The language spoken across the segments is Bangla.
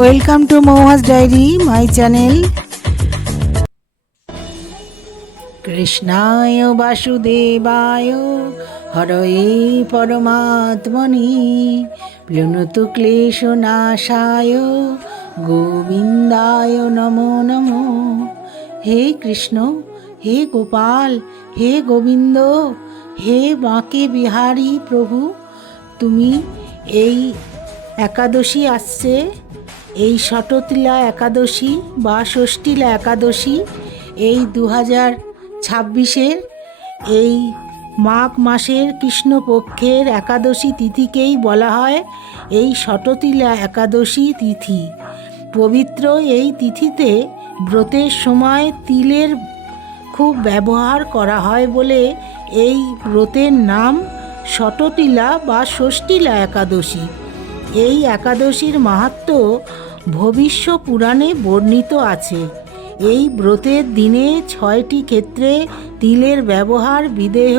Welcome to Mouhas diary my channel. কৃষ্ণায় বাসুদেবায় হরয়ে পরমাত্মনি প্লুনতু ক্লেশনাশায় গোবিন্দায় নমো নমো। হে কৃষ্ণ, হে গোপাল, হে গোবিন্দ, হে বাঁকে বিহারী প্রভু, তুমি এই একাদশী আসছে, এই ষটতিলা একাদশী বা ষষ্ঠীলা একাদশী, এই 2026-এর এই মাঘ মাসের কৃষ্ণপক্ষের একাদশী তিথিকেই বলা হয় এই ষটতিলা একাদশী তিথি। পবিত্র এই তিথিতে ব্রতের সময় তিলের খুব ব্যবহার করা হয় বলে এই ব্রতের নাম ষটতিলা বা ষষ্ঠীলা একাদশী। এই একাদশীর মাহাত্ম্য ভবিষ্য পুরাণে বর্ণিত আছে। এই ব্রতের দিনে 6টি ক্ষেত্রে তিলের ব্যবহার বিদেহ।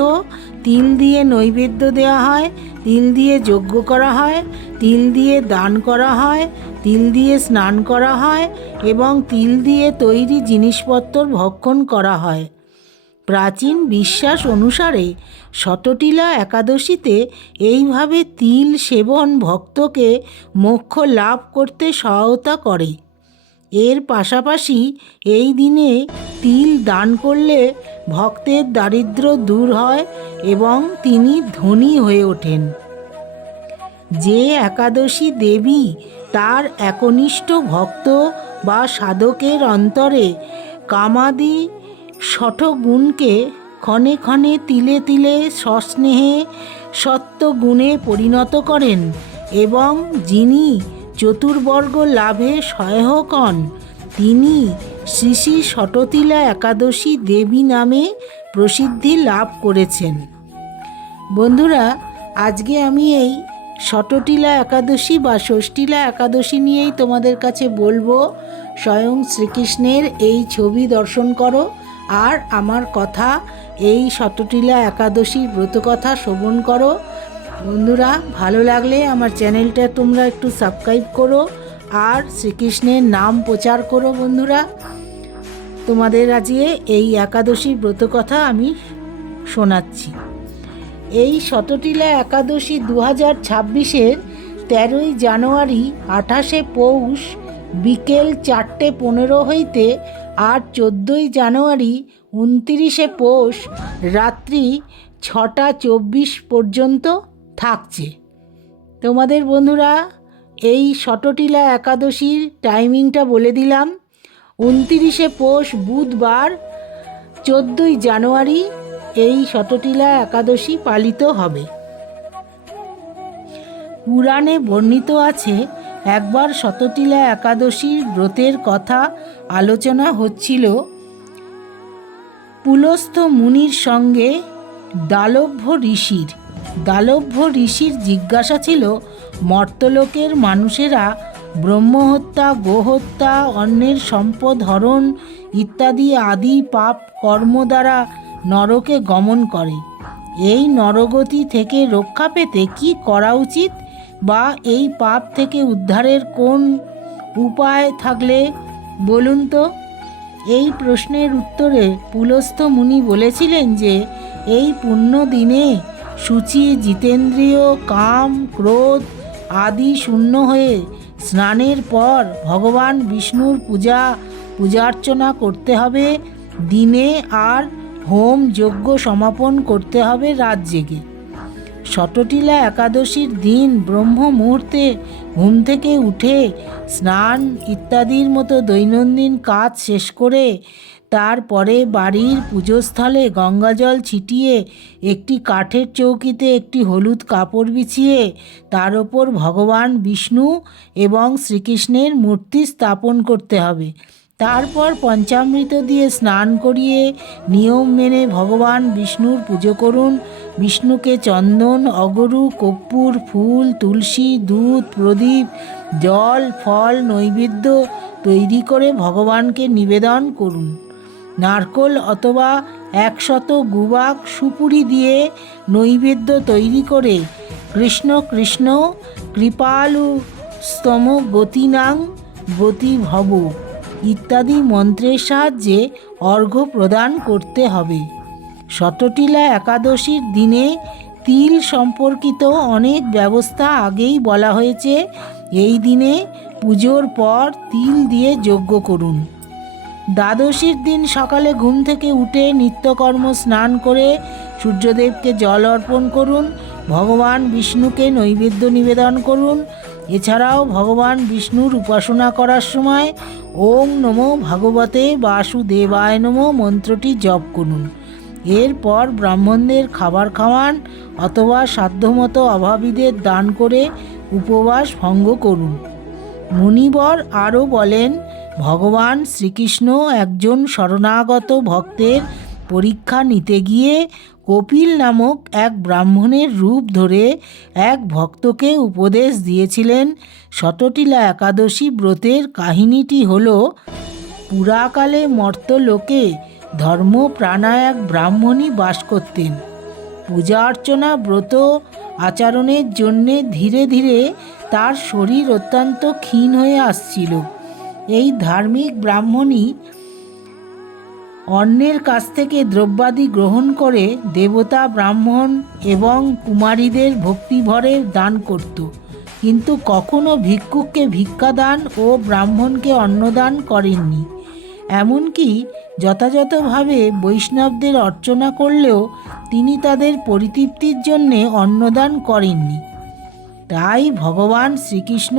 তিল দিয়ে নৈবেদ্য দেওয়া হয়, তিল দিয়ে যজ্ঞ করা হয়, তিল দিয়ে দান করা হয়, তিল দিয়ে স্নান করা হয় এবং তিল দিয়ে তৈরি জিনিসপত্র ভক্ষণ করা হয়। প্রাচীন বিশ্বাস অনুসারে ষটতিলা একাদশীতে এইভাবে তিল সেবন ভক্তকে মোক্ষ লাভ করতে সহায়তা করে। এর পাশাপাশি এই দিনে তিল দান করলে ভক্তের দারিদ্র্য দূর হয় এবং তিনি ধনী হয়ে ওঠেন। যে একাদশী দেবী তার একনিষ্ঠ ভক্ত বা সাধকের অন্তরে কামাদি ষটগুণকে ক্ষণে ক্ষণে তিলে তিলে সস্নেহে সত্ত্বগুণে পরিণত করেন এবং যিনি চতুর্বর্গ লাভে সহায়ক হন, তিনি শ্রী শ্রী ষটতিলা একাদশী দেবী নামে প্রসিদ্ধি লাভ করেছেন। বন্ধুরা, আজকে আমি এই ষটতিলা একাদশী বা ষষ্ঠীলা একাদশী নিয়েই তোমাদের কাছে বলবো। স্বয়ং শ্রীকৃষ্ণের এই ছবি দর্শন করো আর আমার কথা এই ষটতিলা একাদশীর ব্রতকথা শ্রবণ করো। বন্ধুরা, ভালো লাগলে আমার চ্যানেলটা তোমরা একটু সাবস্ক্রাইব করো আর শ্রীকৃষ্ণের নাম প্রচার করো। বন্ধুরা, তোমাদের আজকে এই একাদশীর ব্রতকথা আমি শোনাচ্ছি। এই ষটতিলা একাদশী 2026-এর 13ই জানুয়ারি 28শে পৌষ বিকেল 4:15 হইতে আর 14ই জানুয়ারি 29শে পৌষ রাত্রি 6:24 পর্যন্ত থাকছে। তোমাদের বন্ধুরা, এই ষটতিলা একাদশীর টাইমিংটা বলে দিলাম। 29শে পৌষ বুধবার 14ই জানুয়ারি এই ষটতিলা একাদশী পালিত হবে। পুরাণে বর্ণিত আছে, একবার ষটতিলা একাদশীর ব্রতের কথা আলোচনা হচ্ছিল। পুলস্থ মুনির সঙ্গে দালভ্য ঋষির জিজ্ঞাসা ছিল, মর্তলোকের মানুষেরা ব্রহ্মহত্যা, গোহত্যা, অন্যের সম্পদ হরণ ইত্যাদি আদি পাপ কর্ম দ্বারা নরকে গমন করে। এই নরগতি থেকে রক্ষা পেতে কি করা উচিত, বা এই পাপ থেকে উদ্ধারের কোন উপায় থাকলে বলুন তো। এই প্রশ্নের উত্তরে পুলস্থ মুনি বলেছিলেন যে এই পুণ্য দিনে শুচি, জিতেন্দ্রিয়, কাম, ক্রোধ আদি শূন্য হয়ে স্নানের পর ভগবান বিষ্ণুর পূজার্চনা করতে হবে দিনে, আর হোম যজ্ঞ সমাপন করতে হবে রাত জেগে। ষটতিলা একাদশীর দিন ব্রহ্ম মুহূর্তে ঘুম থেকে উঠে স্নান ইত্যাদির মতো দৈনন্দিন কাজ শেষ করে তারপরে বাড়ির পুজোস্থলে গঙ্গাজল ছিটিয়ে একটি কাঠের চৌকিতে একটি হলুদ কাপড় বিছিয়ে তার ওপর ভগবান বিষ্ণু এবং শ্রীকৃষ্ণের মূর্তি স্থাপন করতে হবে। তারপর পঞ্চামৃত দিয়ে স্নান করিয়ে নিয়ম মেনে ভগবান বিষ্ণুর পুজো করুন। বিষ্ণুকে চন্দন, অগরু, কর্পূর, ফুল, তুলসী, দুধ, প্রদীপ, জল, ফল নৈবেদ্য তৈরি করে ভগবানকে নিবেদন করুন। নারকোল অথবা 100 গুবাক সুপুরি দিয়ে নৈবেদ্য তৈরি করে কৃষ্ণ কৃষ্ণ কৃপালু স্তম গতিনাং ব্রতী ভব ইত্যাদি মন্ত্রের সাহায্যে অর্ঘ্য প্রদান করতে হবে। শতটিলা একাদশীর দিনে তিল সম্পর্কিত অনেক ব্যবস্থা আগেই বলা হয়েছে। এই দিনে পুজোর পর তিল দিয়ে যজ্ঞ করুন। দ্বাদশীর দিন সকালে ঘুম থেকে উঠে নিত্যকর্ম স্নান করে সূর্যদেবকে জল অর্পণ করুন। ভগবান বিষ্ণুকে নৈবেদ্য নিবেদন করুন। এছাড়াও ভগবান বিষ্ণুর উপাসনা করার সময় ওং নমো ভগবতে বাসুদেবায় নমো মন্ত্রটি জপ করুন। এরপর ব্রাহ্মণদের খাবার খাওয়ান অথবা সাধ্যমতো অভাবীদের দান করে উপবাস ভঙ্গ করুন। মুনিবর আরও বলেন, ভগবান শ্রীকৃষ্ণ একজন শরণাগত ভক্তের পরীক্ষা নিতে গিয়ে কপিল নামক এক ব্রাহ্মণের রূপ ধরে এক ভক্তকে উপদেশ দিয়েছিলেন। শতটিলা একাদশী ব্রতের কাহিনীটি হল, পুরাকালে মর্ত্যলোকে ধর্মপ্রাণা এক ব্রাহ্মণী বাস করতেন। পূজা অর্চনা ব্রত আচরণের জন্যে ধীরে ধীরে তার শরীর অত্যন্ত ক্ষীণ হয়ে আসছিল। এই ধার্মিক ব্রাহ্মণী অন্যের কাছ থেকে দ্রব্যাদি গ্রহণ করে দেবতা, ব্রাহ্মণ এবং কুমারীদের ভক্তিভরে দান করত, কিন্তু কখনো ভিক্ষুককে ভিক্ষাদান ও ব্রাহ্মণকে অন্নদান করেননি। এমনকি যথাযথভাবে বৈষ্ণবদের অর্চনা করলেও তিনি তাদের পরিতৃপ্তির জন্যে অন্নদান করেননি। তাই ভগবান শ্রীকৃষ্ণ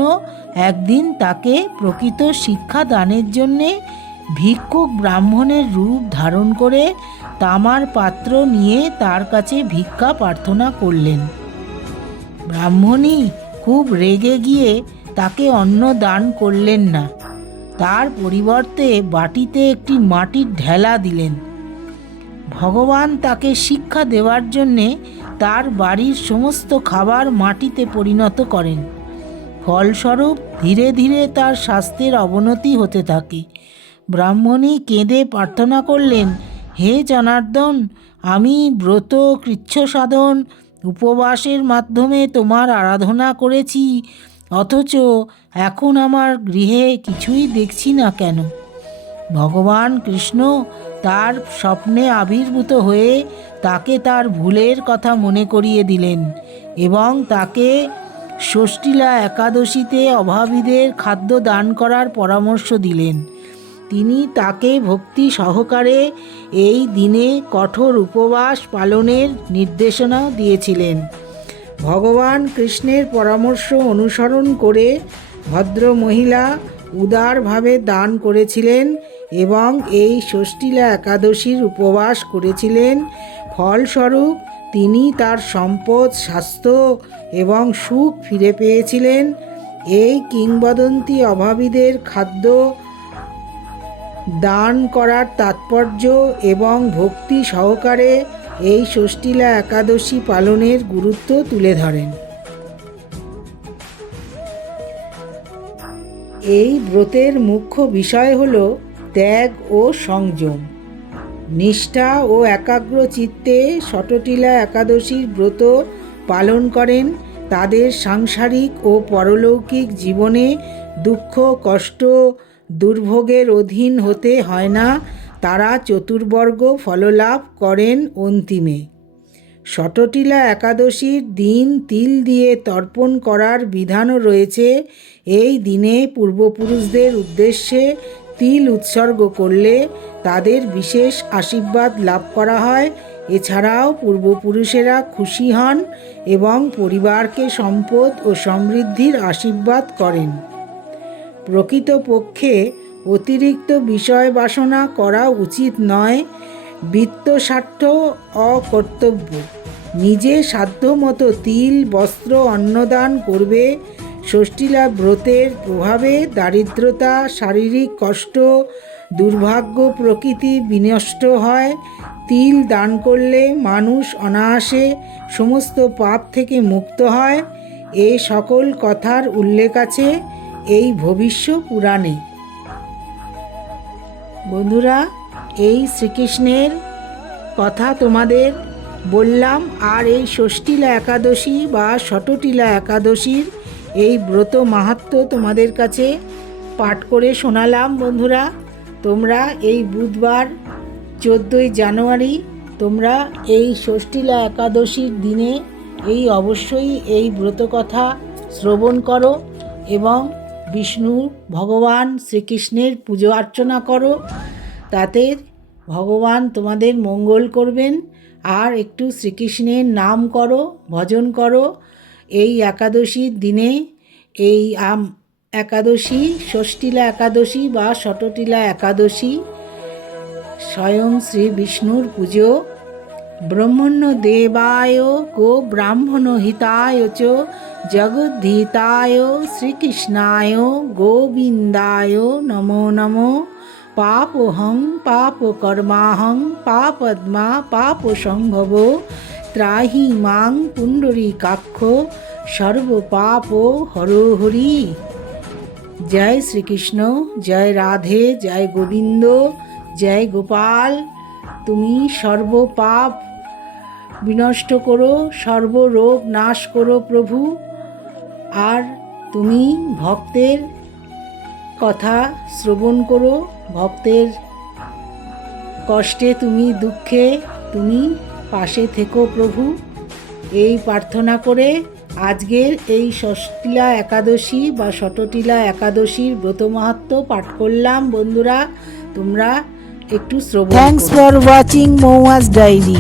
একদিন তাকে প্রকৃত শিক্ষা দানের জন্যে ভিক্ষুক ব্রাহ্মণের রূপ ধারণ করে তামার পাত্র নিয়ে তার কাছে ভিক্ষা প্রার্থনা করলেন। ব্রাহ্মণী খুব রেগে গিয়ে তাকে অন্ন দান করলেন না, তার পরিবর্তে বাটিতে একটি মাটির ঢেলা দিলেন। ভগবান তাকে শিক্ষা দেওয়ার জন্যে তার বাড়ির সমস্ত খাবার মাটিতে পরিণত করেন। ফলস্বরূপ ধীরে ধীরে তার স্বাস্থ্যের অবনতি হতে থাকে। ব্রাহ্মণী কেঁদে প্রার্থনা করলেন, হে জনার্দন, আমি ব্রত, কৃচ্ছ সাধন, উপবাসের মাধ্যমে তোমার আরাধনা করেছি, অথচ এখন আমার গৃহে কিছুই দেখছি না কেন? ভগবান কৃষ্ণ তার স্বপ্নে আবির্ভূত হয়ে তাকে তার ভুলের কথা মনে করিয়ে দিলেন এবং তাকে ষষ্ঠীলা একাদশীতে অভাবীদের খাদ্য দান করার পরামর্শ দিলেন। তিনি তাকে ভক্তি সহকারে এই দিনে কঠোর উপবাস পালনের নির্দেশনা দিয়েছিলেন। ভগবান কৃষ্ণের পরামর্শ অনুসরণ করে ভদ্র মহিলা উদারভাবে দান করেছিলেন এবং এই ষষ্ঠীলা একাদশীর উপবাস করেছিলেন। ফলস্বরূপ তিনি তার সম্পদ, স্বাস্থ্য এবং সুখ ফিরে পেয়েছিলেন। এই কিংবদন্তি অভাবীদের খাদ্য দান করার তাৎপর্য এবং ভক্তি সহকারে এই ষষ্ঠীলা একাদশী পালনের গুরুত্ব তুলে ধরেন। এই ব্রতের মুখ্য বিষয় হল ত্যাগ ও সংযম। নিষ্ঠা ও একাগ্র চিত্তে শতটিলা একাদশীর ব্রত পালন করেন তাদের সাংসারিক ও পরলৌকিক জীবনে দুঃখ, কষ্ট, দুর্ভোগের অধীন হতে হয় না। তারা চতুর্বর্গ ফললাভ করেন অন্তিমে। শতটিলা একাদশীর দিন তিল দিয়ে তর্পণ করার বিধানও রয়েছে। এই দিনে পূর্বপুরুষদের উদ্দেশ্যে তিল উৎসর্গ করলে তাদের বিশেষ আশীর্বাদ লাভ করা হয়। এছাড়াও পূর্বপুরুষেরা খুশি হন এবং পরিবারকে সম্পদ ও সমৃদ্ধির আশীর্বাদ করেন। প্রকৃতপক্ষে অতিরিক্ত বিষয় বাসনা করা উচিত নয়। বিত্তস্বার্থ অকর্তব্য। নিজে সাধ্যমতো তিল, বস্ত্র, অন্নদান করবে। ষষ্ঠীলা ব্রতের প্রভাবে দারিদ্রতা, শারীরিক কষ্ট, দুর্ভাগ্য প্রকৃতি বিনষ্ট হয়। তিল দান করলে মানুষ অনায়াসে সমস্ত পাপ থেকে মুক্ত হয়। এ সকল কথার উল্লেখ আছে এই ভবিষ্য পুরাণে। বন্ধুরা, এই শ্রীকৃষ্ণের কথা তোমাদের বললাম, আর এই ষষ্ঠীলা একাদশী বা শতটিলা একাদশীর এই ব্রত মাহাত্ম্য তোমাদের কাছে পাঠ করে শোনালাম বন্ধুরা। তোমরা এই বুধবার 14ই জানুয়ারি তোমরা এই ষষ্ঠীলা একাদশীর দিনে অবশ্যই এই ব্রতকথা শ্রবণ করো এবং বিষ্ণু ভগবান শ্রীকৃষ্ণের পুজো অর্চনা করো। তাতে ভগবান তোমাদের মঙ্গল করবেন। আর একটু শ্রীকৃষ্ণের নাম করো, ভজন করো। এই একাদশীর দিনে এই একাদশী, ষষ্ঠীলা একাদশী বা ষটটিলা একাদশী, স্বয়ং শ্রী বিষ্ণুর পুজো। ব্রহ্মণ্য দেবায় গো ব্রাহ্মণ হিতায় চ জগদ্ধিতায় শ্রীকৃষ্ণায় গোবিন্দায় নমো নমো। পাপহং পাপ কর্মাহং পাপদ্মা পাপ সম্ভব ত্রাহি মাং পুণ্ডরীকাক্ষ সর্ব পাপ হরহরি। জয় শ্রীকৃষ্ণ, জয় রাধে, জয় গোবিন্দ, জয় গোপাল। তুমি সর্ব পাপ বিনষ্ট করো, সর্বরোগ নাশ করো প্রভু। আর তুমি ভক্তের কথা শ্রবণ করো, ভক্তের কষ্টে তুমি, দুঃখে তুমি পাশে থেকো প্রভু। এই প্রার্থনা করে আজকের এই ষষ্ঠীলা একাদশী বা ষটটিলা একাদশীর ব্রত মাহাত্ম্য পাঠ করলাম বন্ধুরা। তোমরা একটু শ্রবণ। Thanks for watching Mouas diary.